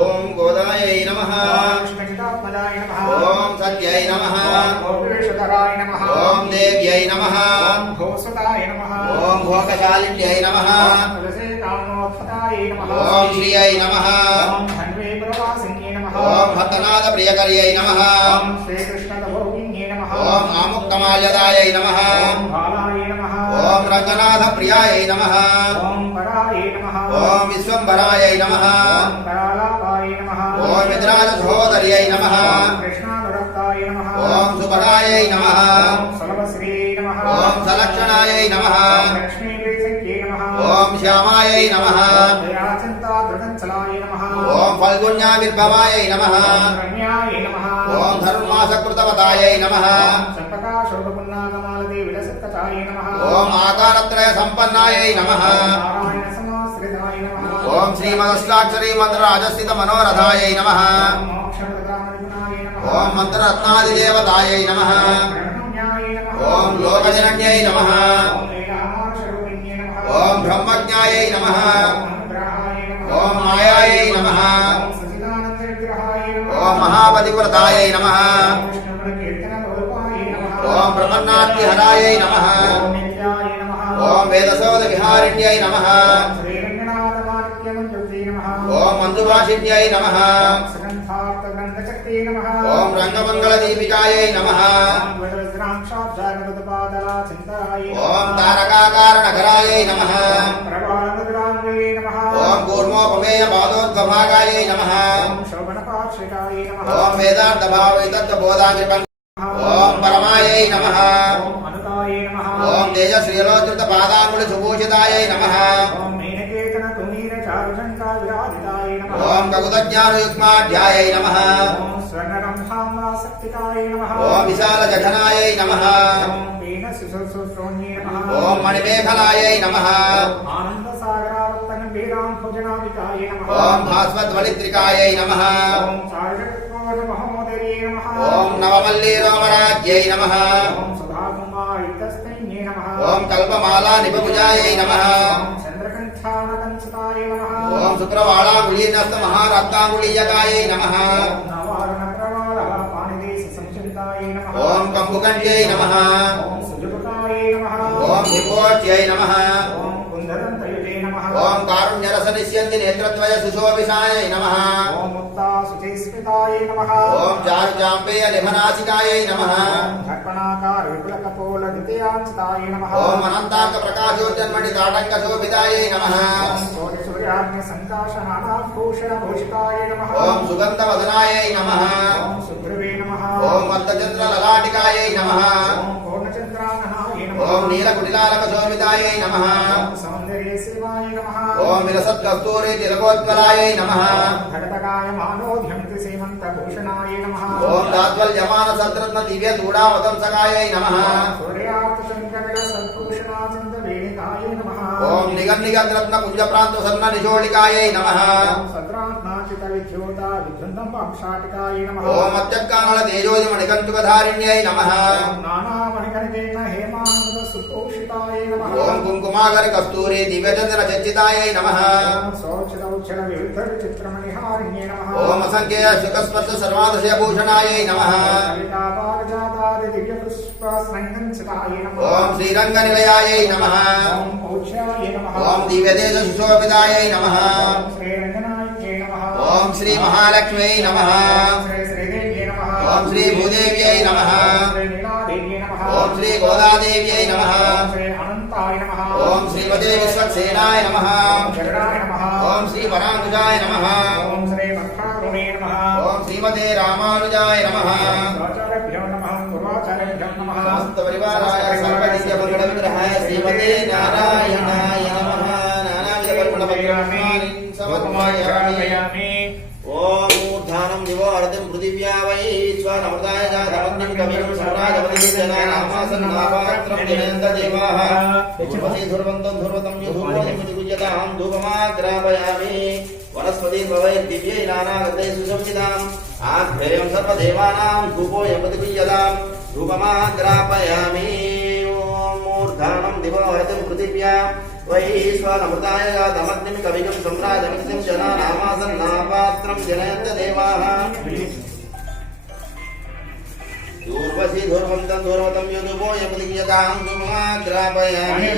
ఓం గోదాయ నమ ఓం సత్యై నమ ఓం దేవ్యై నమ ఓం భోగశాలిన్యై నమ ఓం శ్రియై నమ ఓం భక్తనాథ ప్రియకర్యై నమ ఓం ఆముక్తమాల్యదాయ నమ ఓం రంగనాథ ప్రియాయై నమః ఓం పరాయ నమః ఓం విశ్వంభరాయై నమః ఓం కరాలాపాయ నమః ఓం విద్రాజ సహోదర్యై నమః ఓం కృష్ణానురక్తాయ నమః ఓం సుభగాయై నమః ఓం సులభశ్రీ నమః ఓం ఆకారత్రయ సంపన్నాయై నమ ఓం శ్రీమదశ్లాక్షరీ మంత్ర రాజస్థిత మనోరథాయై నమ ఓం మంత్రరత్నాదిదేవతాయై నమ ఓం లోకజనన్యై నమ ఓం బ్రహ్మజ్ఞాయై నమ ఓం మాయాయై నమ ఓం మహాపతివ్రతాయై నమ ओम ब्रह्मनाथ्य हराये नमः। ओम वेदसोद विहारिण्यै नमः। ओम मंजुभाषिण्यै नमः। ओम रंगमंगल दीपिकायै नमः। ओम तारकाकार नगरायै नमः। ओम कूर्मोपमेय पादोद्गभागायै नमः। ओम वेदार्थ भाव बोधांगिपं ఓం తారకాకారణకరాయై నమః ఓం ప్రబాలముద్రాన్వయే నమః ఓం కూర్మోపమేయ పాదోద్గమాగాయై నమః ఓం శోభనపాక్షికాయ నమః ఓం వేదార్థభావైతత్వబోధామి ఓం పరమాయై నమః ఓం అనుతాయ నమః ఓం తేజశ్రీలోచృత పాదాంగుళి సుభూషితాయై నమః ఓం మేనకేతన తుమీర చారుషంకా విరాజితాయ నమః ఓం కగుతజ్ఞానయుగ్మాఢ్యాయై నమః ఓం స్వర్ణరంభాంబాసక్తికాయ నమః ఓం విశాలజఘనాయై నమః ఓం వీణ శిశుశ్రోణ్యే నమః ఓం మణిమేఖలాయై నమః ఆనందసాగరావర్తన వీరాంభుజనామికాయ నమః ఓం భాస్వద్వలిత్రికాయై నమః ఓం ओम नवमल्ली रोमराज्यै नमः। ॐ सदाकुमारितस्तैन्ये नमः। ओम कल्पमाला निपभुजायै नमः। चन्द्रकण्ठानकञ्चताय नमः। ॐ शुक्रवाळाङ्गुलीनस्तमहारत्नाङ्गुलीयकायै नमः। ओम कम्बुकण्ड्यै नमः। ओम सुजुकाये नमः। ओम विकोट्यै नमः। ओम ఓం కారుణ్యరస నిశ్యంతి నేత్రద్వయ సుశోభిషాయ నమ ఓం ముక్తా సుచైస్మితాయ నమ ఓం జారు జాంబేయ నిమనాసికాయ నమ ఘట్మనాకార విపులకపోల ద్వితీయాంశితాయ నమ ఓం అనంతాంక ప్రకాశోజన్మణి తాటంక శోభితాయ నమ సూర్య సూర్యాగ్ని సంకాశనాభూషణ భూషితాయ నమ ఓం సుగంధ వదనాయ నమ నమ ఓం లలాటికాయ నమ ఓం నమ ఓం నీలకుటిలాలక శోభితాయ నమ ఓం విలసద్కస్తూరి తిలకోత్పలాయ నమ. భగతకాయ మానోధ్యమితి సీమంత భూషణాయ నమ. ఓం దాత్వల్యమాన సంతరత్న దివ్య చూడావతంసకాయ నమ. నిగం నిగద్రత్న పుంజ ప్రాంత సన్న నిజోళికాయ నమ. ఓం అత్యకానల తేజోజి మణికంతుకధారిణ్యై నమ నానా ఓం కుంకుమాగరి కస్తూరి దివ్యచంద్ర చర్చితాయై నమః ఓం సౌచదౌచల వివిధ చిత్రమణిహారిణ్యే నమః ఓం అసంఖ్య శుకస్పర్శ సర్వాదశయ భూషణాయై నమః కవితాపారిజాతాది దివ్య పుష్ప స్నంగంచితాయ నమః ఓం శ్రీరంగ నిలయాయై నమః ఓం ఔచ్యాయ నమః ఓం దివ్యదేశ సుశోభితాయై నమః ఓం శ్రీరంగనాయకే నమః ఓం శ్రీ మహాలక్ష్మ్యై నమః ఓం శ్రీ శ్రీదేవ్యే నమః ఓం శ్రీ భూదేవ్యై నమః ఓం శ్రీ నీలాదేవ్యే నమః ఓం శ్రీ గోదాదేవ్యై నమః विश्वक्सेनाय ओम श्रीमते विश्वक्सेनाय नमः। ओम शरणाय नमः। ओम श्री वरानुजाय नमः। ओम श्री भक्तागुणे नमः। ओम श्रीमते रामानुजाय नमः। परिवाराय सर्वदिव्य मंगल विग्रहाय श्रीमते नारायणाय नमः। नानाविध पर्वण परिणामानि समर्पयामि ओम मूर्धानं दिवो अर्धं पृथिव्या वै। समुदायजातवन्नं कविं समराजवदीजनानामासन्नापात्रं जनयन्तदेवाः यच्छमसि धुर्वन्तं धुर्वतं पृथिव्या। वैश्वानमृताय जातमग्निं कविगं सम्राजमित्यं जनानामासन्नापात्रं దూర్వశీ దూర్వంతం దూర్వతం యుదుపో యపదికి యథాం దుమాగ్రాపయామి